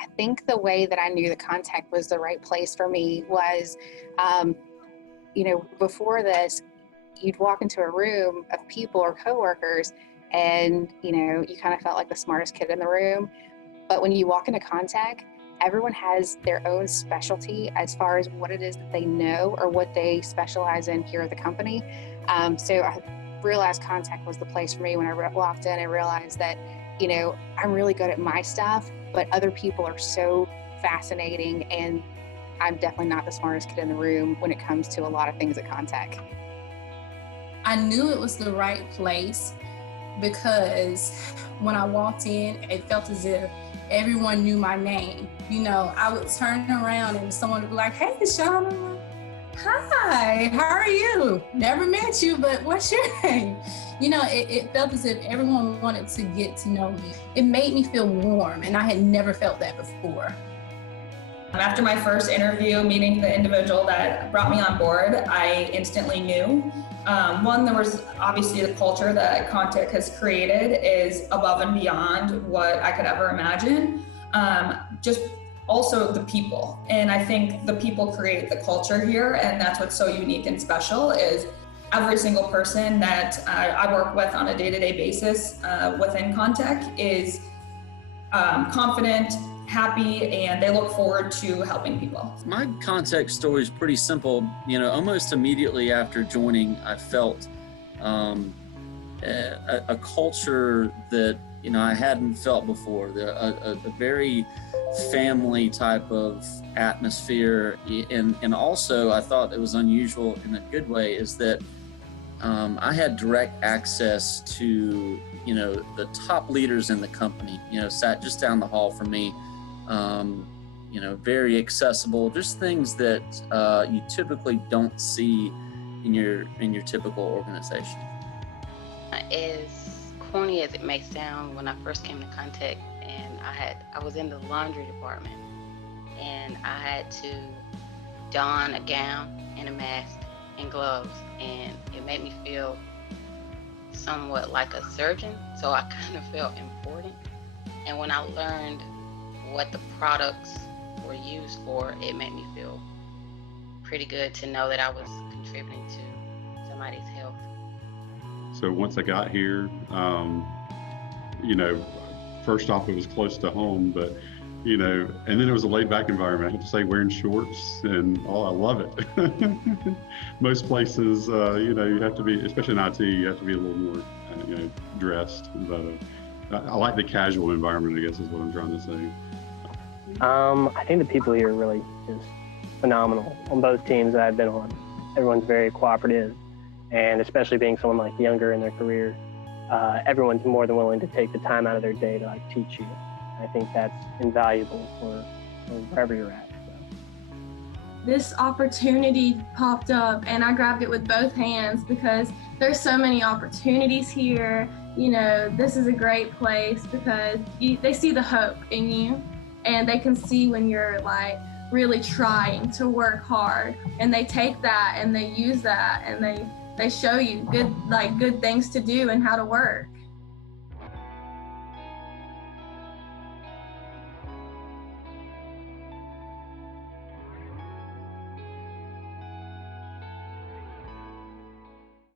I think the way that I knew that Contec was the right place for me was, before this, you'd walk into a room of people or coworkers and, you kind of felt like the smartest kid in the room. But when you walk into Contec, everyone has their own specialty as far as what it is that they know or what they specialize in here at the company. So I realized Contec was the place for me when I walked in and realized that, I'm really good at my stuff, but other people are so fascinating, and I'm definitely not the smartest kid in the room when it comes to a lot of things at Contec. I knew it was the right place because when I walked in, it felt as if everyone knew my name. I would turn around and someone would be like, "Hey, Shauna." "Hi, how are you? Never met you, but what's your name?" It felt as if everyone wanted to get to know me. It made me feel warm, and I had never felt that before. After my first interview, meeting the individual that brought me on board, I instantly knew. One, there was obviously the culture that Contec has created is above and beyond what I could ever imagine. Just also the people. And I think the people create the culture here, and that's what's so unique and special is every single person that I work with on a day-to-day basis within Contec is confident, happy, and they look forward to helping people. My Contec story is pretty simple. Almost immediately after joining, I felt a culture that I hadn't felt before. A very family type of atmosphere, and also I thought it was unusual in a good way is that I had direct access to the top leaders in the company. Sat just down the hall from me. Very accessible, just things that you typically don't see in your typical organization. As corny as it may sound, when I first came to Contec, and I was in the laundry department, and I had to don a gown and a mask and gloves, and it made me feel somewhat like a surgeon, so I kind of felt important. And when I learned what the products were used for, it made me feel pretty good to know that I was contributing to somebody's health. So once I got here, first off, it was close to home, but and then it was a laid-back environment. I have to say, wearing shorts and I love it. Most places, you have to be, especially in IT, you have to be a little more, dressed. But I like the casual environment, I guess is what I'm trying to say. I think the people here are really just phenomenal on both teams that I've been on. Everyone's very cooperative, and especially being someone like younger in their career, everyone's more than willing to take the time out of their day to teach you. I think that's invaluable for wherever you're at. So. This opportunity popped up and I grabbed it with both hands because there's so many opportunities here. This is a great place because they see the hope in you, and they can see when you're really trying to work hard, and they take that and they use that and they show you good things to do and how to work.